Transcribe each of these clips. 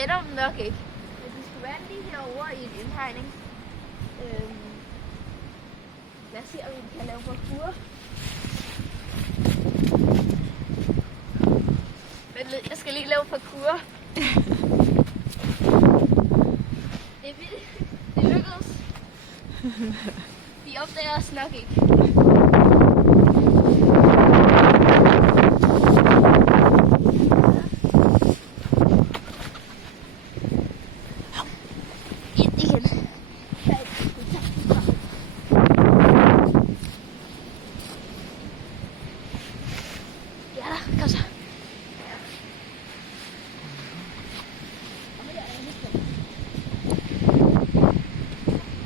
kender dem nok ikke. Men de skulle være lige herovre i en indhegning. Lad os se, om vi kan lave parkour. Vent lidt, jeg skal lige lave parkour. Det er vildt. Det lykkedes. De opdager os nok ikke. Ind igen. Ja, kom så.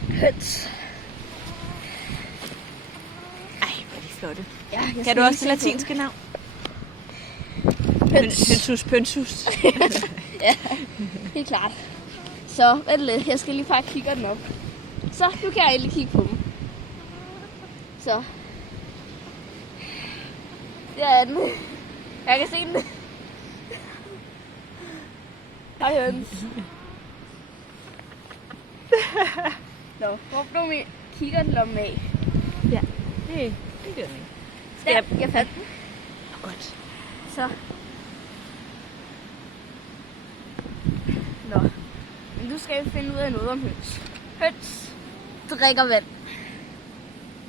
Høns. Ej, hvor er de flotte. Ja, Kan du også det latinske navn? Hønsus pønsus. Ja, helt klart. Så, vent lidt. Jeg skal lige bare kigge den op. Så, nu kan jeg endelig kigge på dem. Så. Der er den. Jeg kan se den. Hej, høns. Nå, hvor blev min kikkertlomme af? Ja, det gør den. Der, jeg fandt den. Godt. Så. Nå. Men nu skal vi finde ud af noget om høns. Høns drikker vand.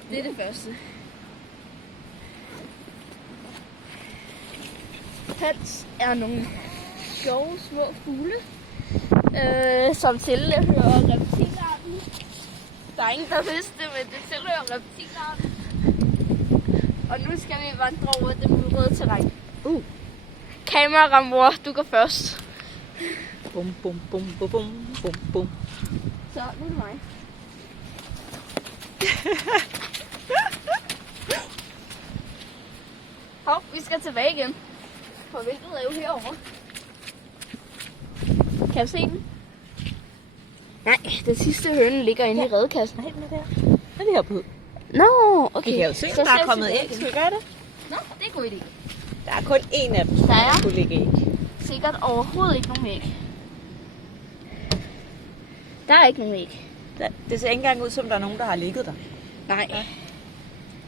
Det er det første. Høns er nogle sjove små fugle, som tilhører reptilarten. Der er ingen, der vidste det, men det tilhører reptilarten. Og nu skal vi vandre over det mudrede terræn. Kameramor, du går først. Bum, bum, bum, bum, bum, bum, bum. Så, nu er det mig. Hov, vi skal tilbage igen. For vinduet er jo herovre. Kan du se den? Nej, den sidste høne ligger inde i redekassen. Nej, den er der. Er det her på? Nå, okay. Vi kan jo se, om der er kommet æg. Skal vi gøre det? Nå, det er en god idé. Der er kun én af dem, Der er. der kunne ligge æg. Sikkert overhovedet ikke nogen æg. Der er ikke nogen æg. Det ser ikke engang ud, som der er nogen, der har ligget der. Nej. Ja.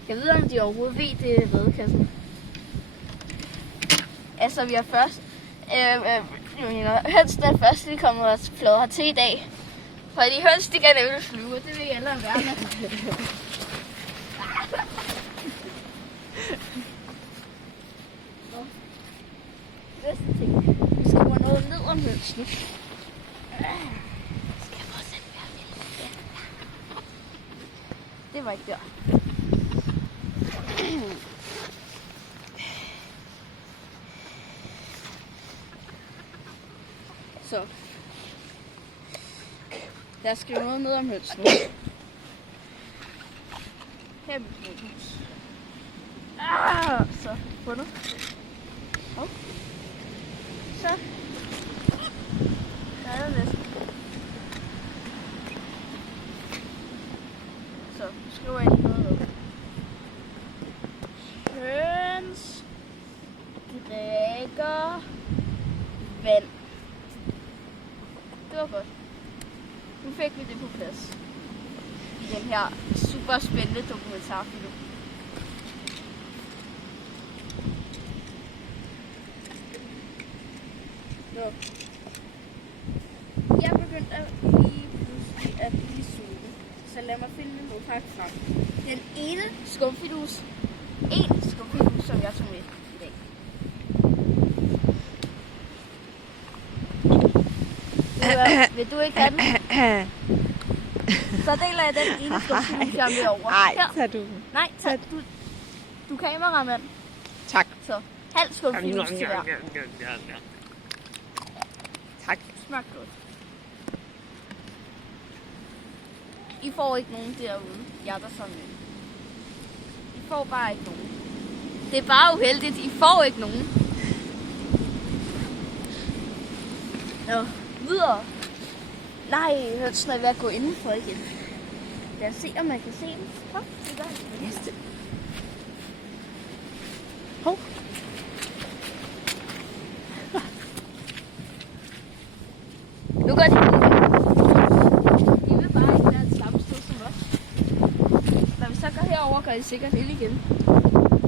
Jeg ved, om de overhovedet ved, det er redekassen. Altså, vi har først... hønsene er først lige kommet og flået her til i dag. Fordi høns, de kan nemlig flyve, det vil jeg ellers være med. Næste ting. Vi skriver noget ned om hønsene. Skal jeg fortsætte med at vælge? Ja. Det var ikke der. Så. Jeg skriver noget ned om hønsene. Her med høns. Så, fundet. Hov. Så. Der er det næsten. Så, nu skriver jeg lige noget op. Høns drikker vand. Det var godt. Nu fik vi det på plads. I den her super spændende dokumentarfilm. Nå. Jeg begyndte lige pludselig at blive sulten. Så lad mig finde min madpakke frem. Den ene skumfidus. En skumfidus, som jeg tog med i dag. Vil du ikke have den? Så deler jeg den ene skumfidus, jeg er med over. Nej, tag du. Nej, tag du. Du er kameramand. Tak. Så halv skumfidus til hver. Tak. Smag godt. I får ikke nogen derude. Jeg er der sådan med. I får bare ikke nogen. Det er bare uheldigt. I får ikke nogen. Nå, videre. Nej, hønsene er ved at gå indenfor igen. Lad os se, om man kan se dem. Kom, det gør jeg. Yes. Hov. gør de ikke. De vil bare ikke være et samme sted som os. Når vi så går herover, gør de sikkert det igen.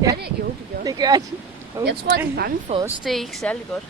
Ja. Gør det? Jo, det gør. Det gør de. Jeg tror, de er bange for os. Det er ikke særlig godt.